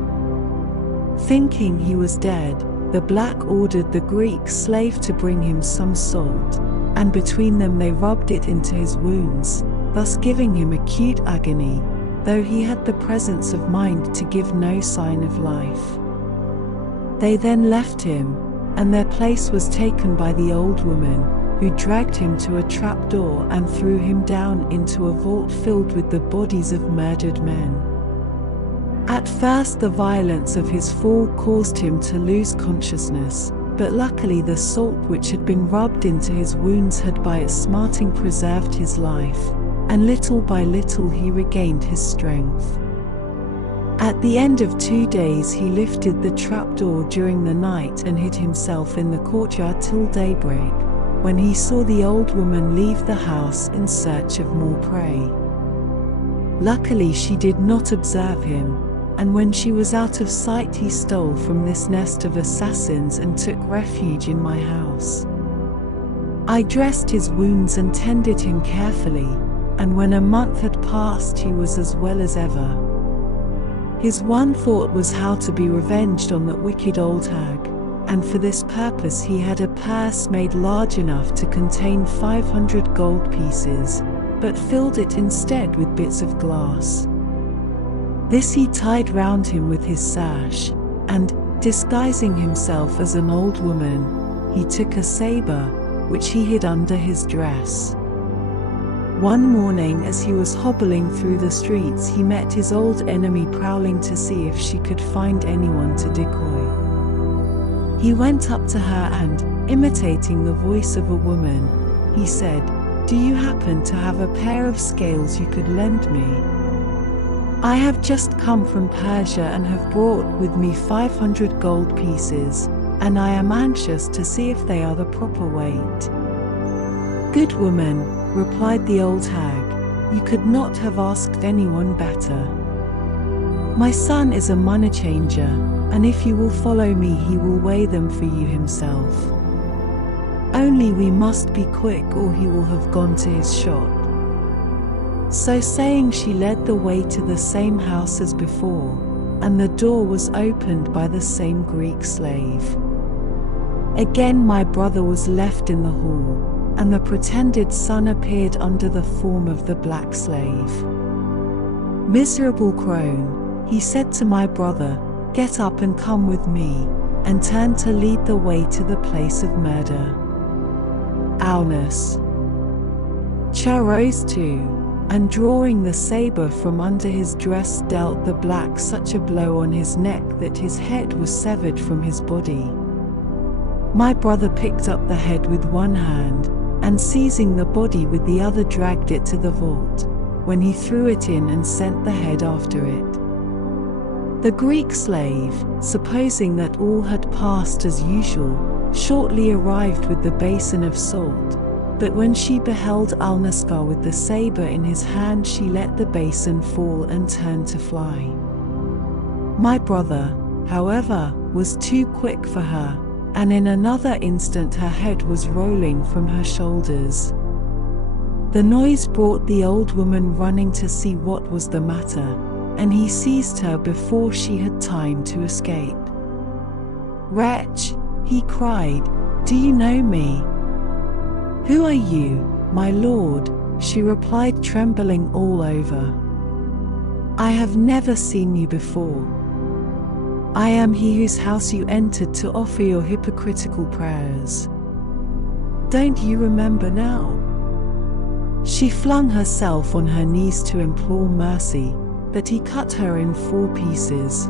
Thinking he was dead, the black ordered the Greek slave to bring him some salt, and between them they rubbed it into his wounds, thus giving him acute agony, though he had the presence of mind to give no sign of life. They then left him, and their place was taken by the old woman, who dragged him to a trapdoor and threw him down into a vault filled with the bodies of murdered men. At first the violence of his fall caused him to lose consciousness, but luckily the salt which had been rubbed into his wounds had by its smarting preserved his life, and little by little he regained his strength. At the end of 2 days he lifted the trapdoor during the night and hid himself in the courtyard till daybreak, when he saw the old woman leave the house in search of more prey. Luckily she did not observe him, and when she was out of sight he stole from this nest of assassins and took refuge in my house. I dressed his wounds and tended him carefully, and when a month had passed he was as well as ever. His one thought was how to be revenged on that wicked old hag, and for this purpose he had a purse made large enough to contain 500 gold pieces, but filled it instead with bits of glass. This he tied round him with his sash, and, disguising himself as an old woman, he took a saber, which he hid under his dress. One morning as he was hobbling through the streets he met his old enemy prowling to see if she could find anyone to decoy. He went up to her and, imitating the voice of a woman, he said, "Do you happen to have a pair of scales you could lend me? I have just come from Persia and have brought with me 500 gold pieces, and I am anxious to see if they are the proper weight." "Good woman," replied the old hag, "you could not have asked anyone better. My son is a money changer, and if you will follow me, he will weigh them for you himself. Only we must be quick, or he will have gone to his shop." So saying, she led the way to the same house as before, and the door was opened by the same Greek slave. Again my brother was left in the hall, and the pretended son appeared under the form of the black slave. "Miserable crone," he said to my brother, "get up and come with me," and turned to lead the way to the place of murder. Aulus rose too, and drawing the saber from under his dress, dealt the black such a blow on his neck that his head was severed from his body. My brother picked up the head with one hand, and seizing the body with the other, dragged it to the vault, when he threw it in and sent the head after it. The Greek slave, supposing that all had passed as usual, shortly arrived with the basin of salt, but when she beheld Alnaschar with the saber in his hand, she let the basin fall and turned to fly. My brother, however, was too quick for her, and in another instant her head was rolling from her shoulders. The noise brought the old woman running to see what was the matter, and he seized her before she had time to escape. "Wretch," he cried, "do you know me?" "Who are you, my lord?" she replied, trembling all over. "I have never seen you before." "I am he whose house you entered to offer your hypocritical prayers. Don't you remember now?" She flung herself on her knees to implore mercy, but he cut her in 4 pieces.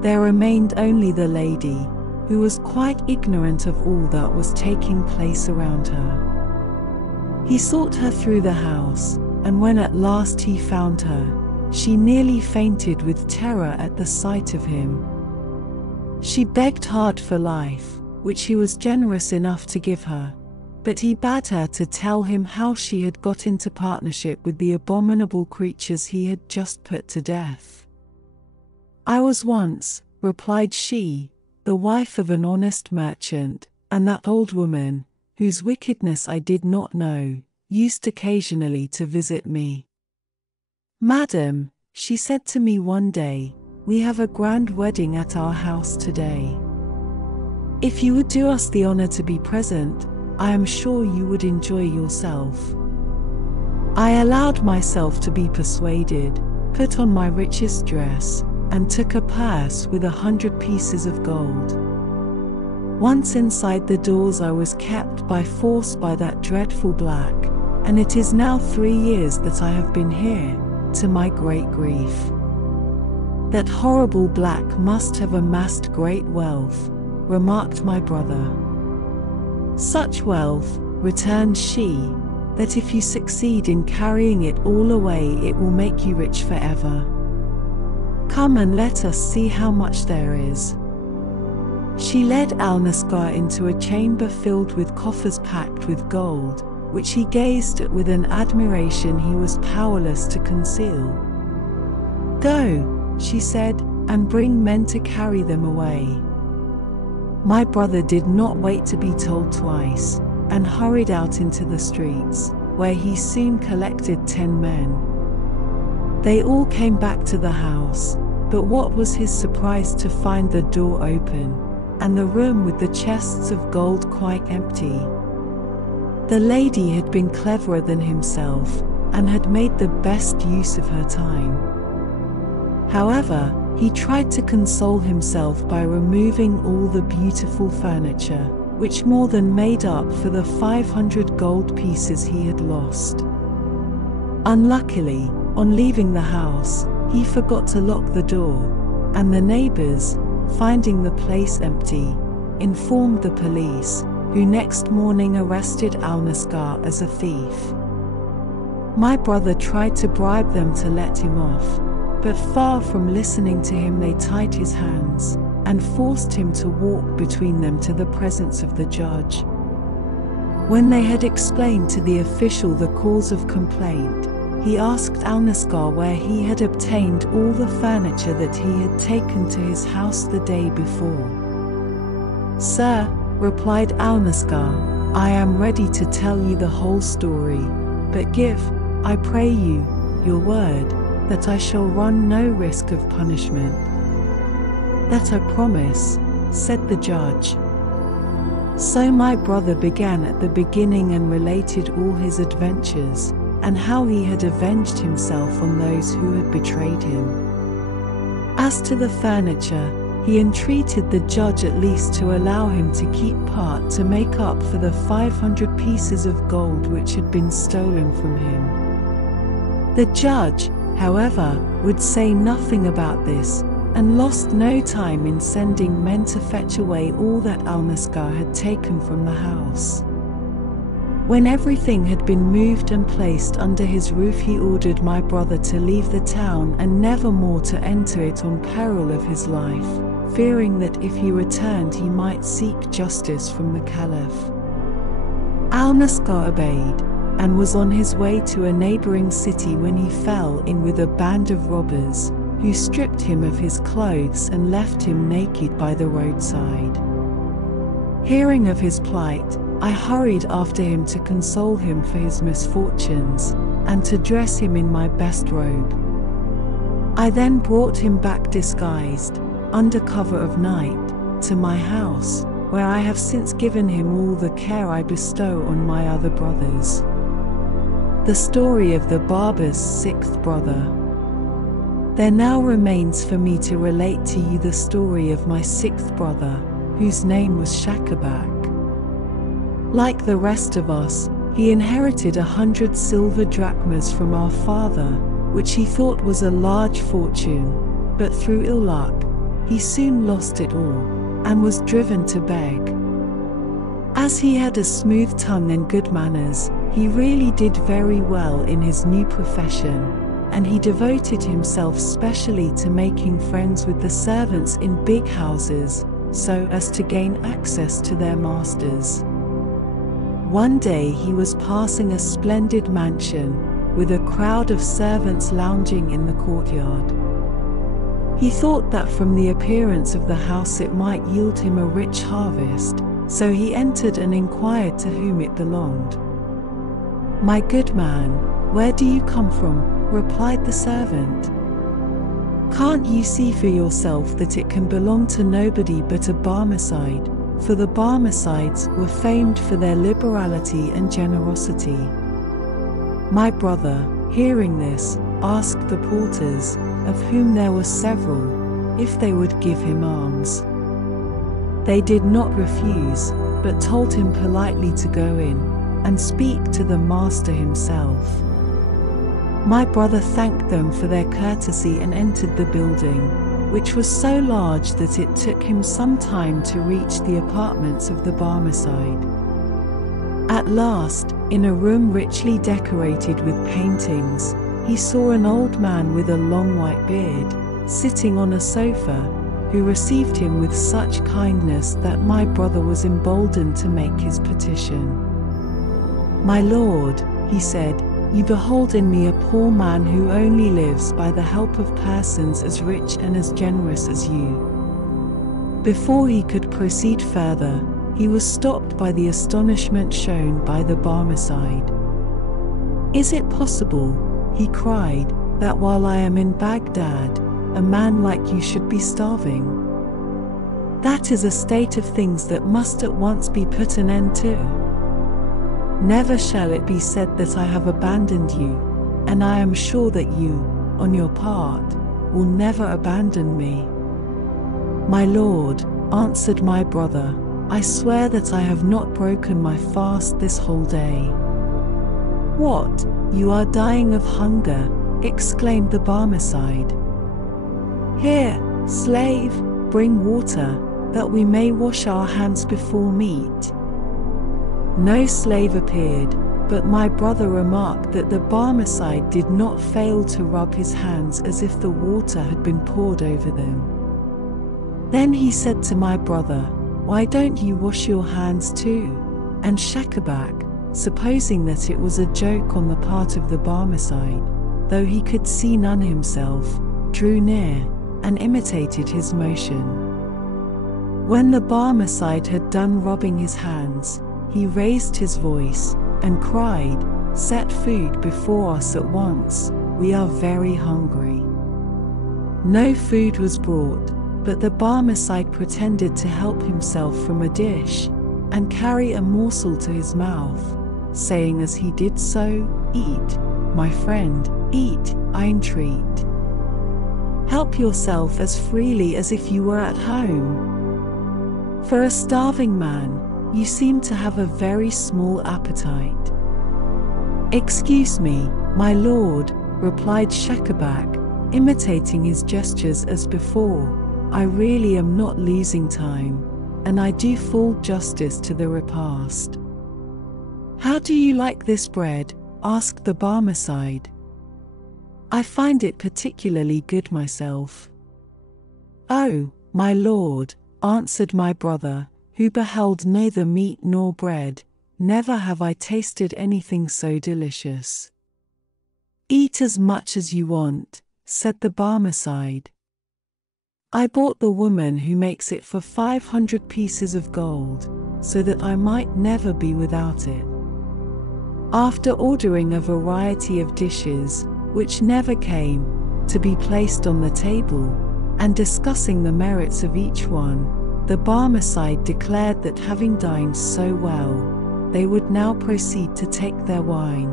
There remained only the lady, who was quite ignorant of all that was taking place around her. He sought her through the house, and when at last he found her, she nearly fainted with terror at the sight of him. She begged hard for life, which he was generous enough to give her, but he bade her to tell him how she had got into partnership with the abominable creatures he had just put to death. "I was once," replied she, "the wife of an honest merchant, and that old woman, whose wickedness I did not know, used occasionally to visit me. 'Madam,' she said to me one day, 'we have a grand wedding at our house today. If you would do us the honor to be present, I am sure you would enjoy yourself.' I allowed myself to be persuaded, put on my richest dress, and took a purse with 100 pieces of gold. Once inside the doors, I was kept by force by that dreadful black, and it is now 3 years that I have been here, to my great grief. That horrible black must have amassed great wealth," remarked my brother. "Such wealth," returned she, "that if you succeed in carrying it all away, it will make you rich forever. Come and let us see how much there is." She led Alnaschar into a chamber filled with coffers packed with gold, which he gazed at with an admiration he was powerless to conceal. "Go," she said, "and bring men to carry them away." My brother did not wait to be told twice, and hurried out into the streets, where he soon collected 10 men. They all came back to the house, but what was his surprise to find the door open, and the room with the chests of gold quite empty. The lady had been cleverer than himself, and had made the best use of her time. However, he tried to console himself by removing all the beautiful furniture, which more than made up for the 500 gold pieces he had lost. Unluckily, on leaving the house, he forgot to lock the door, and the neighbors, finding the place empty, informed the police, who next morning arrested Alnaschar as a thief. My brother tried to bribe them to let him off, but far from listening to him, they tied his hands, and forced him to walk between them to the presence of the judge. When they had explained to the official the cause of complaint, he asked Alnaschar where he had obtained all the furniture that he had taken to his house the day before. "Sir," replied Alnaschar, "I am ready to tell you the whole story, but give, I pray you, your word, that I shall run no risk of punishment." "That I promise," said the judge. So my brother began at the beginning and related all his adventures, and how he had avenged himself on those who had betrayed him. As to the furniture, he entreated the judge at least to allow him to keep part to make up for the 500 pieces of gold which had been stolen from him. The judge, however, would say nothing about this, and lost no time in sending men to fetch away all that Alnaschar had taken from the house. When everything had been moved and placed under his roof, he ordered my brother to leave the town and never more to enter it on peril of his life, fearing that if he returned he might seek justice from the Caliph. Alnaschar obeyed, and was on his way to a neighboring city when he fell in with a band of robbers, who stripped him of his clothes and left him naked by the roadside. Hearing of his plight, I hurried after him to console him for his misfortunes, and to dress him in my best robe. I then brought him back disguised, under cover of night, to my house, where I have since given him all the care I bestow on my other brothers. The story of the barber's sixth brother. There now remains for me to relate to you the story of my sixth brother, whose name was Shakabak. Like the rest of us, he inherited 100 silver drachmas from our father, which he thought was a large fortune, but through ill luck, he soon lost it all, and was driven to beg. As he had a smooth tongue and good manners, he really did very well in his new profession, and he devoted himself specially to making friends with the servants in big houses, so as to gain access to their masters. One day he was passing a splendid mansion, with a crowd of servants lounging in the courtyard. He thought that from the appearance of the house it might yield him a rich harvest, so he entered and inquired to whom it belonged. "My good man, where do you come from?" replied the servant. "Can't you see for yourself that it can belong to nobody but a Barmecide, for the Barmecides were famed for their liberality and generosity." My brother, hearing this, asked the porters, of whom there were several, if they would give him alms. They did not refuse, but told him politely to go in, and speak to the master himself. My brother thanked them for their courtesy and entered the building, which was so large that it took him some time to reach the apartments of the Barmecide. At last, in a room richly decorated with paintings, he saw an old man with a long white beard, sitting on a sofa, who received him with such kindness that my brother was emboldened to make his petition. "My lord," he said, "you behold in me a poor man who only lives by the help of persons as rich and as generous as you." Before he could proceed further, he was stopped by the astonishment shown by the Barmecide. "Is it possible," he cried, "that while I am in Baghdad, a man like you should be starving? That is a state of things that must at once be put an end to. Never shall it be said that I have abandoned you, and I am sure that you, on your part, will never abandon me." "My lord," answered my brother, "I swear that I have not broken my fast this whole day." "What, you are dying of hunger?" exclaimed the Barmecide. "Here, slave, bring water, that we may wash our hands before meat." No slave appeared, but my brother remarked that the Barmecide did not fail to rub his hands as if the water had been poured over them. Then he said to my brother, "Why don't you wash your hands too?" And Shakabak, supposing that it was a joke on the part of the Barmecide, though he could see none himself, drew near, and imitated his motion. When the Barmecide had done rubbing his hands, he raised his voice, and cried, "Set food before us at once, we are very hungry." No food was brought, but the Barmecide pretended to help himself from a dish, and carry a morsel to his mouth, saying as he did so, "Eat, my friend, eat, I entreat. Help yourself as freely as if you were at home. For a starving man, you seem to have a very small appetite." "Excuse me, my lord," replied Schacabac, imitating his gestures as before, "I really am not losing time, and I do full justice to the repast." "How do you like this bread?" asked the Barmecide. "I find it particularly good myself." "Oh, my lord," answered my brother, who beheld neither meat nor bread, "never have I tasted anything so delicious." "Eat as much as you want," said the Barmecide. "I bought the woman who makes it for 500 pieces of gold, so that I might never be without it." After ordering a variety of dishes, which never came, to be placed on the table, and discussing the merits of each one, the Barmecide declared that having dined so well, they would now proceed to take their wine.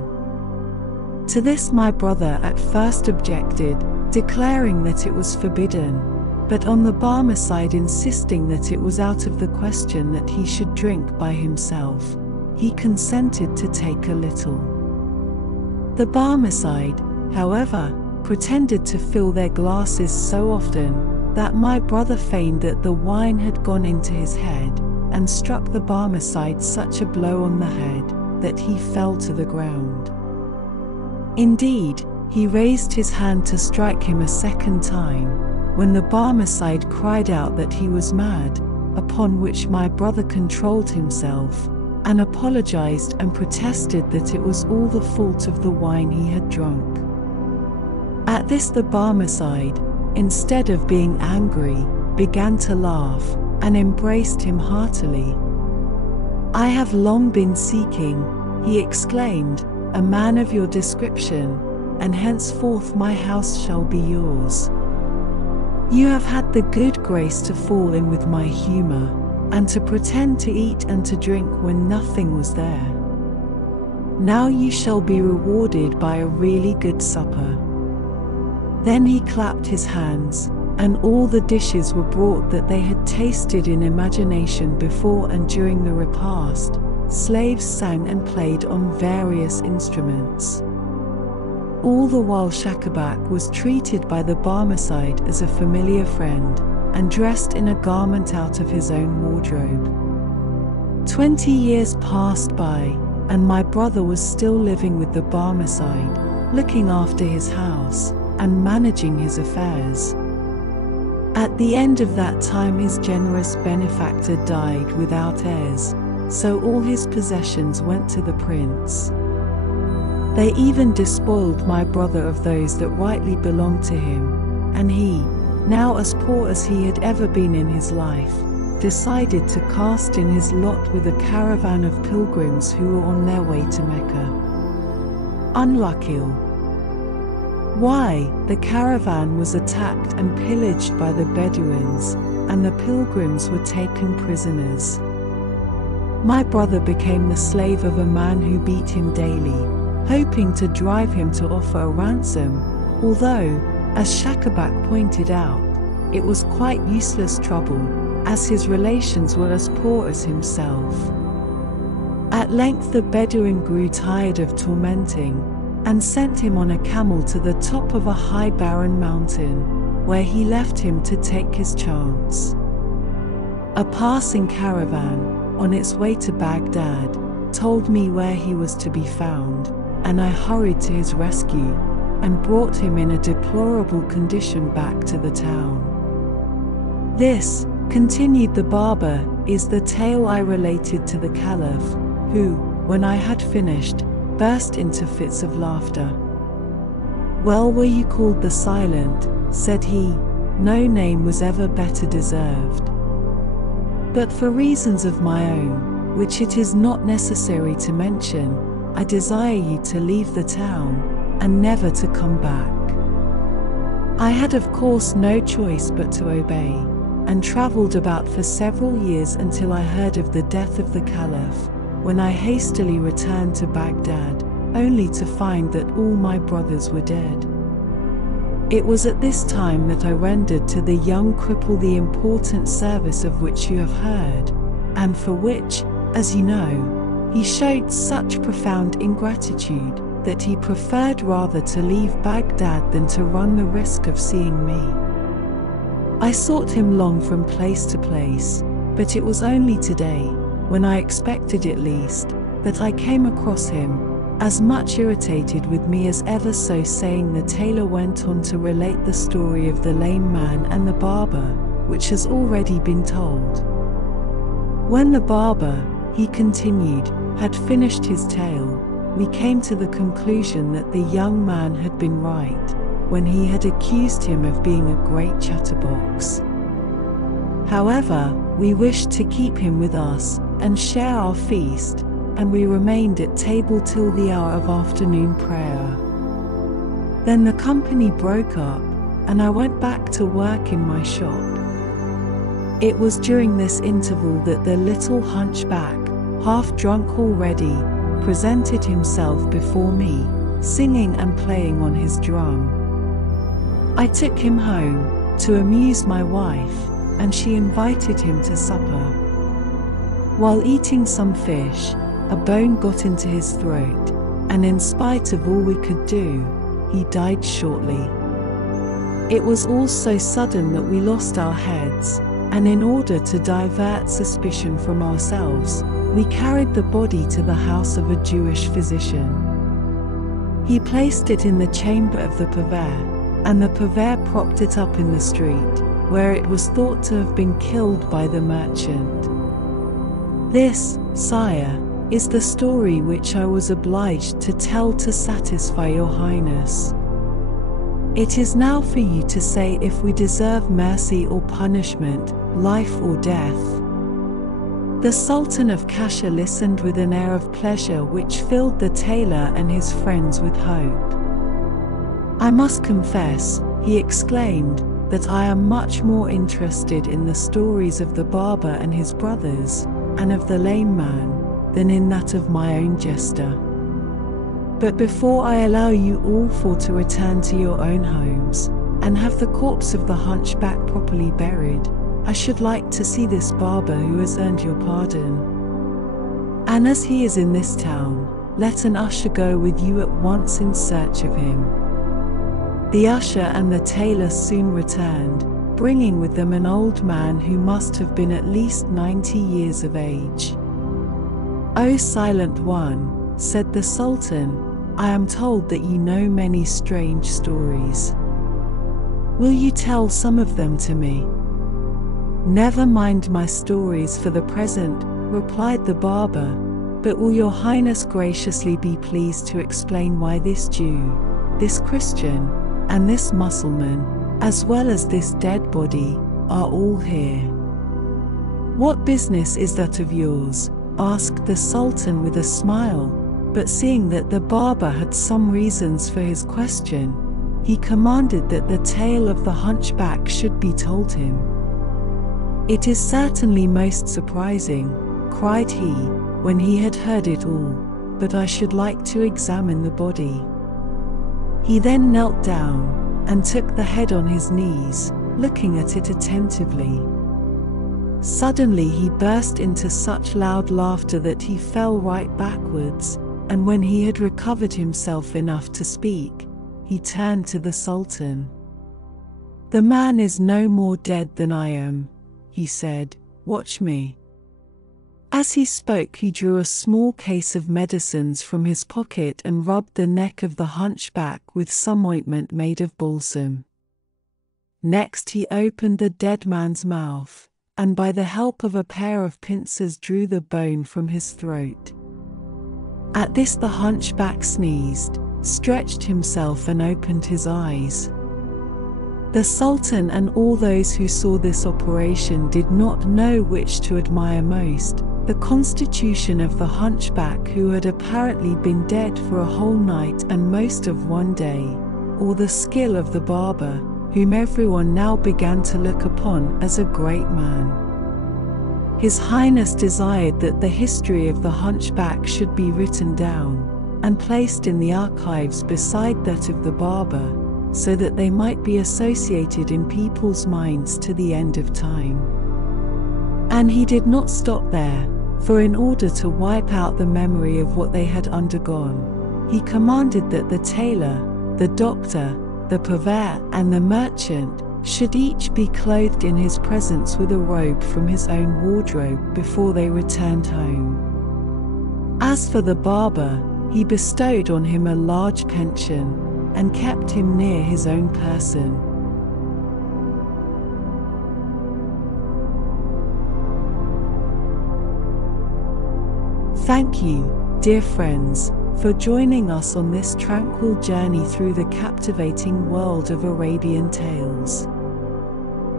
To this my brother at first objected, declaring that it was forbidden, but on the Barmecide insisting that it was out of the question that he should drink by himself, he consented to take a little. The Barmecide, however, pretended to fill their glasses so often, that my brother feigned that the wine had gone into his head, and struck the Barmecide such a blow on the head, that he fell to the ground. Indeed, he raised his hand to strike him a second time, when the Barmecide cried out that he was mad, upon which my brother controlled himself, and apologized and protested that it was all the fault of the wine he had drunk. At this the Barmecide, instead of being angry, began to laugh, and embraced him heartily. "I have long been seeking," he exclaimed, "a man of your description, and henceforth my house shall be yours. You have had the good grace to fall in with my humor, and to pretend to eat and to drink when nothing was there. Now you shall be rewarded by a really good supper." Then he clapped his hands, and all the dishes were brought that they had tasted in imagination before, and during the repast, slaves sang and played on various instruments. All the while Schacabac was treated by the Barmecide as a familiar friend, and dressed in a garment out of his own wardrobe. 20 years passed by, and my brother was still living with the Barmecide, looking after his house, and managing his affairs. At the end of that time his generous benefactor died without heirs, so all his possessions went to the prince. They even despoiled my brother of those that rightly belonged to him, and he, now as poor as he had ever been in his life, decided to cast in his lot with a caravan of pilgrims who were on their way to Mecca. Unlucky. Why, the caravan was attacked and pillaged by the Bedouins, and the pilgrims were taken prisoners. My brother became the slave of a man who beat him daily, hoping to drive him to offer a ransom, although, as Schacabac pointed out, it was quite useless trouble, as his relations were as poor as himself. At length the Bedouin grew tired of tormenting, and sent him on a camel to the top of a high barren mountain, where he left him to take his chance. A passing caravan, on its way to Baghdad, told me where he was to be found, and I hurried to his rescue, and brought him in a deplorable condition back to the town. This, continued the barber, is the tale I related to the Caliph, who, when I had finished, burst into fits of laughter. "Well were you called the Silent," said he, "no name was ever better deserved. But for reasons of my own, which it is not necessary to mention, I desire you to leave the town, and never to come back." I had of course no choice but to obey, and travelled about for several years until I heard of the death of the Caliph, when I hastily returned to Baghdad, only to find that all my brothers were dead. It was at this time that I rendered to the young cripple the important service of which you have heard, and for which, as you know, he showed such profound ingratitude that he preferred rather to leave Baghdad than to run the risk of seeing me. I sought him long from place to place, but it was only today, when I expected it least, that I came across him, as much irritated with me as ever. So saying, the tailor went on to relate the story of the lame man and the barber, which has already been told. When the barber, he continued, had finished his tale, we came to the conclusion that the young man had been right, when he had accused him of being a great chatterbox. However, we wished to keep him with us, and share our feast, and we remained at table till the hour of afternoon prayer. Then the company broke up, and I went back to work in my shop. It was during this interval that the little hunchback, half drunk already, presented himself before me, singing and playing on his drum. I took him home, to amuse my wife, and she invited him to supper. While eating some fish, a bone got into his throat, and in spite of all we could do, he died shortly. It was all so sudden that we lost our heads, and in order to divert suspicion from ourselves, we carried the body to the house of a Jewish physician. He placed it in the chamber of the purveyor, and the purveyor propped it up in the street, where it was thought to have been killed by the merchant. This, sire, is the story which I was obliged to tell to satisfy your highness. It is now for you to say if we deserve mercy or punishment, life or death." The Sultan of Kasha listened with an air of pleasure which filled the tailor and his friends with hope. "I must confess," he exclaimed, "that I am much more interested in the stories of the barber and his brothers, and of the lame man, than in that of my own jester. But before I allow you all four to return to your own homes, and have the corpse of the hunchback properly buried, I should like to see this barber who has earned your pardon. And as he is in this town, let an usher go with you at once in search of him." The usher and the tailor soon returned, bringing with them an old man who must have been at least 90 years of age. "O Silent One," said the Sultan, "I am told that you know many strange stories. Will you tell some of them to me?" "Never mind my stories for the present," replied the barber, "but will your highness graciously be pleased to explain why this Jew, this Christian, and this Mussulman, as well as this dead body, are all here?" "What business is that of yours?" asked the Sultan with a smile, but seeing that the barber had some reasons for his question, he commanded that the tale of the hunchback should be told him. "It is certainly most surprising," cried he, when he had heard it all, "but I should like to examine the body." He then knelt down, and took the head on his knees, looking at it attentively. Suddenly he burst into such loud laughter that he fell right backwards, and when he had recovered himself enough to speak, he turned to the Sultan. "The man is no more dead than I am," he said, "watch me." As he spoke he drew a small case of medicines from his pocket and rubbed the neck of the hunchback with some ointment made of balsam. Next he opened the dead man's mouth, and by the help of a pair of pincers drew the bone from his throat. At this the hunchback sneezed, stretched himself and opened his eyes. The Sultan and all those who saw this operation did not know which to admire most, the constitution of the hunchback who had apparently been dead for a whole night and most of one day, or the skill of the barber, whom everyone now began to look upon as a great man. His Highness desired that the history of the hunchback should be written down and placed in the archives beside that of the barber, so that they might be associated in people's minds to the end of time. And he did not stop there, for in order to wipe out the memory of what they had undergone, he commanded that the tailor, the doctor, the purveyor, and the merchant should each be clothed in his presence with a robe from his own wardrobe before they returned home. As for the barber, he bestowed on him a large pension and kept him near his own person. Thank you, dear friends, for joining us on this tranquil journey through the captivating world of Arabian tales.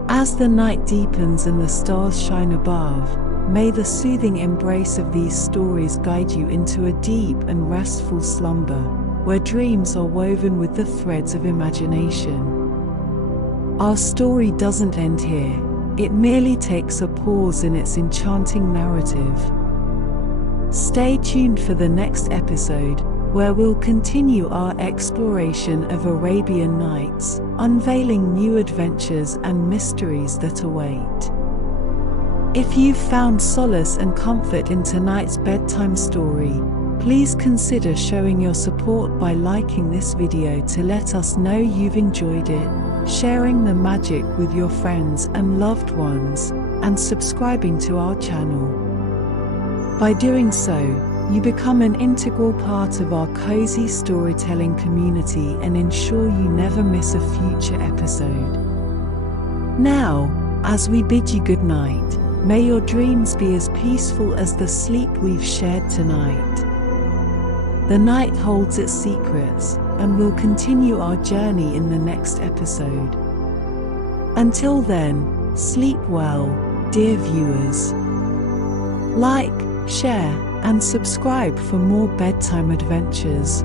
As the night deepens and the stars shine above, may the soothing embrace of these stories guide you into a deep and restful slumber, where dreams are woven with the threads of imagination. Our story doesn't end here, it merely takes a pause in its enchanting narrative. Stay tuned for the next episode, where we'll continue our exploration of Arabian Nights, unveiling new adventures and mysteries that await. If you've found solace and comfort in tonight's bedtime story, please consider showing your support by liking this video to let us know you've enjoyed it, sharing the magic with your friends and loved ones, and subscribing to our channel. By doing so, you become an integral part of our cozy storytelling community and ensure you never miss a future episode. Now, as we bid you good night, may your dreams be as peaceful as the sleep we've shared tonight. The night holds its secrets, and we'll continue our journey in the next episode. Until then, sleep well, dear viewers. Like, share, and subscribe for more bedtime adventures.